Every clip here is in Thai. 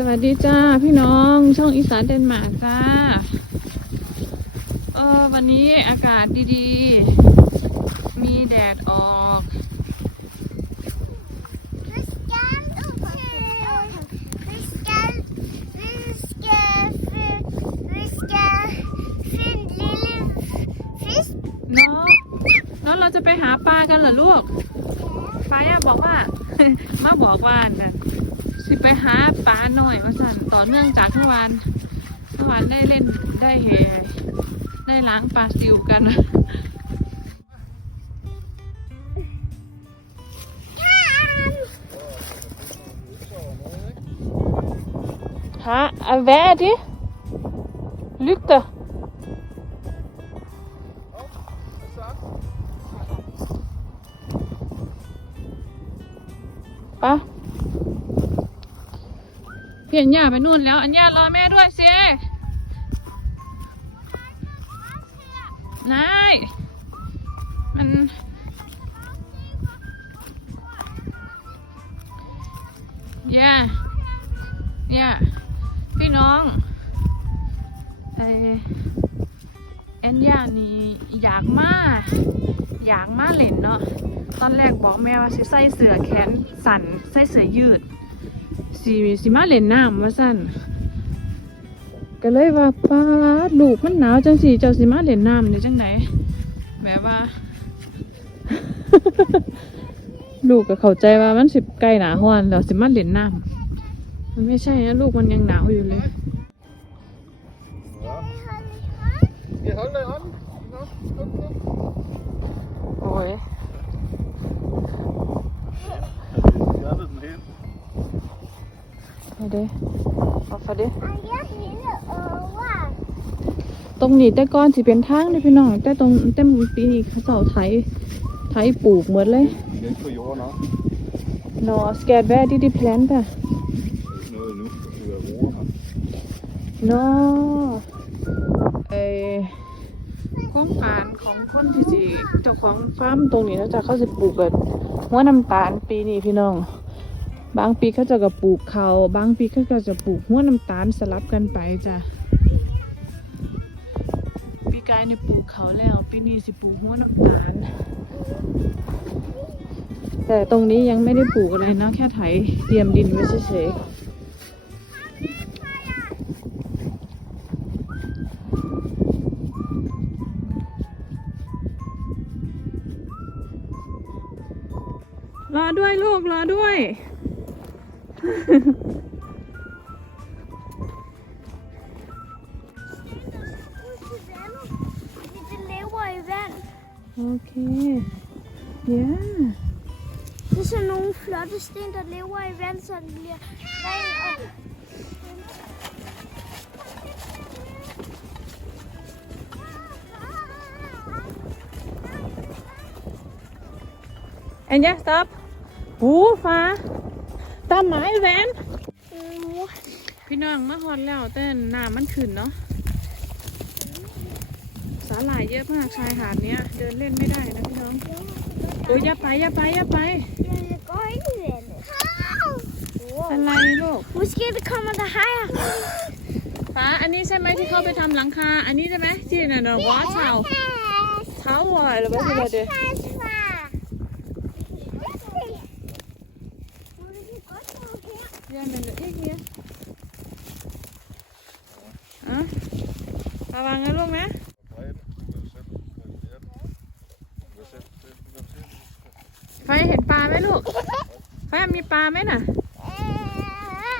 สวัสดีจ้าพี่น้องช่องอีสานเดนมาร์กจ้า เออวันนี้อากาศดีๆ มีแดดออก Vi skal Vi skal Vi skal Vi skal finne lille fisk. เนาะแล้วเราจะไปหาปลากันเหรอลูกฟ้าย่าบอกว่า มาบอกว่านะ ไปหาปลาหน่อยว่าสั่นต่อเนื่องจากเมื่อวานเมื่อวานได้เล่นได้เฮได้ล้างปลาซิวกัน Ha, hvad er det? Lygter. Ba. พี่อัญญาไปนู่นแล้ว อัญญารอแม่ด้วยสินายมันย่าย่าพี่น้องไอแอนย่านี่อยากมาอยากมาเล่นเนาะตอนแรกบอกแม่ว่าสิใส่เสื้อแขนสั่นใส่เสื้อยืด สิสิมาเล่นน้ำว่าสั่นก็เลยว่าป้าลูกมันหนาวจังสิเจ้าสิมาเล่นน้ำได้จังไหนแบบว่า ลูกก็เข้าใจว่ามันสิใกล้หนาฮ้อนแล้วสิมาเล่นน้ำมันไม่ใช่นะลูกมันยังหนาวอยู่เลยโอ้ย Jeg ved den helt. เอาเด้เอาฟาเด้ Og jeg hende over. ตรงนี้แต่ก่อนสิเป็นทางเลยพี่น้องแต่ตรงแต่ปีนี้เขาเจ้าไถไถปลูกหมดเลย Vi er ikke på jorden også. นอสแกดแวร์ที่ดิแพลนป่ะ Noget endnu. Det er roer her. นอเอโครงการของคนที่สิเจ้าของฟาร์มตรงนี้นะจ๊ะเขาสิปลูกกันหัวน้ำตาลปีนี้พี่น้อง บางปีเขาจะก็ปลูกเขาบางปีเขาก็จะปลูกหัวน้ำตาลสลับกันไปจ้ะปีกายเนี่ยปลูกเขาแล้วปีนี้สิปลูกหัวน้ำตาลแต่ตรงนี้ยังไม่ได้ปลูกอะไรนะแค่ไถเตรียมดินไว้เฉยรอด้วยลูก รอด้วย Det lever i vand. โอเค yeah Det er sådan nogle flotte sten, der lever i vand, så den bliver ren og... and yeah stop หูฟ้า ตามไม้แวน Uh, พี่น้องมาฮอดแล้วแต่น้ำมันขึ้นเนาะสาหร่ายเยอะมากชายหาดเนี้ย เดินเล่นไม่ได้นะพี่น้องโอ้ยอย่าไปอย่าไปอย่าไป jeg går ikke i vandet. อะไรลูก Måske det kommer der hajer. ฟ้าอันนี้ใช่ไหมที่เขาไปทำหลังคา อันนี้ใช่ไหมที่น่ะเนาะวอชาวเท้าวอยหรือว่าอะไรเด้ Ja, men det er ikke mere. Ja. ระวังนะลูกนะ Bredden. Kan du sætte? Kan du sætte? Kan du sætte? ไฟเห็นปลาไหมลูกไฟมีปลาไหมน่ะ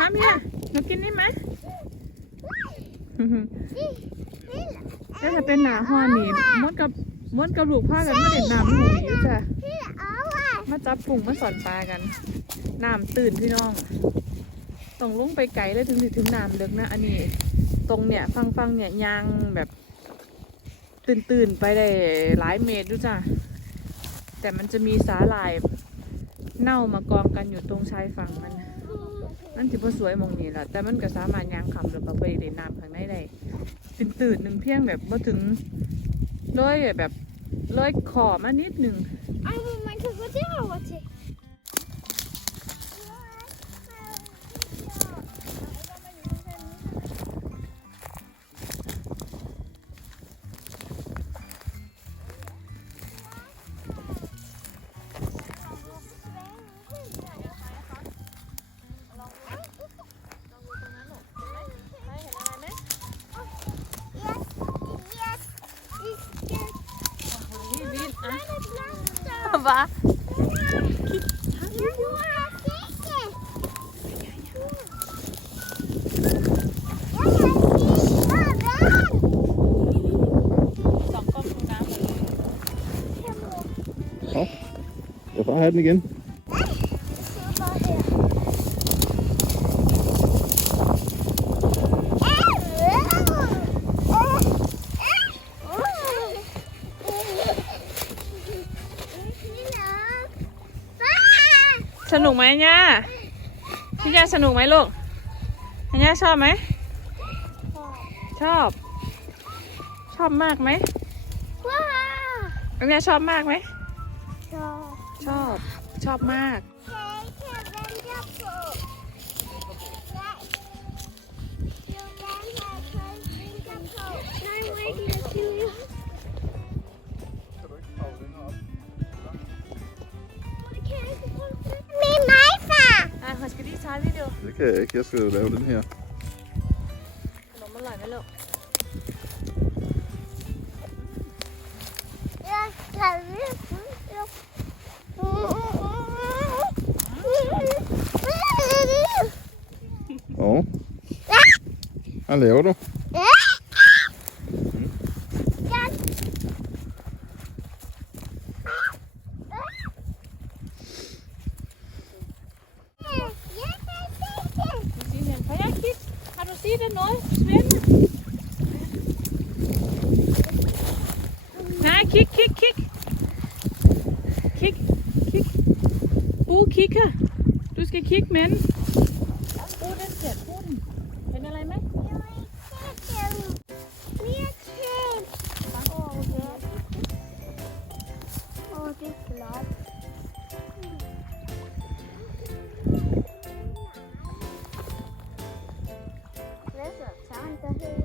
ทำเนี่ยเรากินนี่ไหมก็จะเป็นหนาห้อนี่มดกับมดกับลูกพ่อกันไม่ได้น้ำหมูอยู่จ้ะมาจับปุ่งมาสอนปลากันน้ำตื่นพี่น้องต้องลงไปไกลเลยถึงถึงน้ำเลึกนะ อันนี้ ตรงเนี่ยฟังฟังเนี่ยยางแบบ ตื่นตื่นไปได้หลายเมตรดูจ้ะ แต่มันจะมีสาหร่ายเน่ามากองกันอยู่ตรงชายฝั่งมัน นั่นถือว่าสวยมองนี้แหละแต่มันก็สามารถยางขำหรือไปเล่นน้ำข้างในได้ตื่นตื่นหนึ่งเพียงแบบว่าถึงร้อยแบบร้อยขอมานิดหนึ่ง Ej, men man kan gå derover til. Nowa. Oh, if I hadn't again. สนุกไหมอัญญาพี่ยาสนุกไหมลูกอัญญาชอบไหม ชอบ ชอบมากไหม Wow. อัญญาชอบมากไหม So, ชอบ ชอบมาก Det kan jeg ikke. Jeg skal lave den her. ขนมอร่อยไหมลูก Jeg kan vise. Og hvad laver du? Du Har du set det noget spændende? Nej, kig, kig, kig. Kig, kig. Brug kigger. Du skal kigge med den. Brug den til. Brug den. Kan du lade med? Åh, रहता है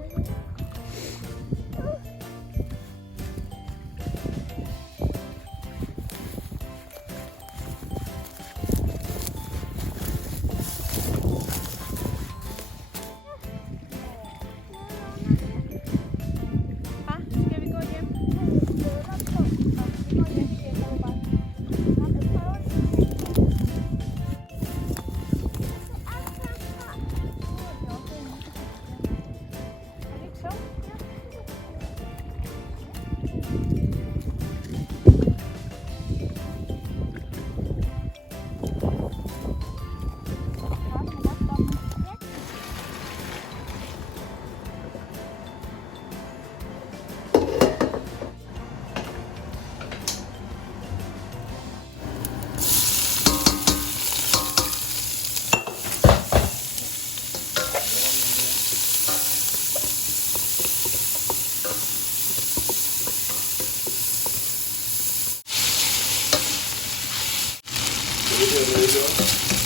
Det er det, jeg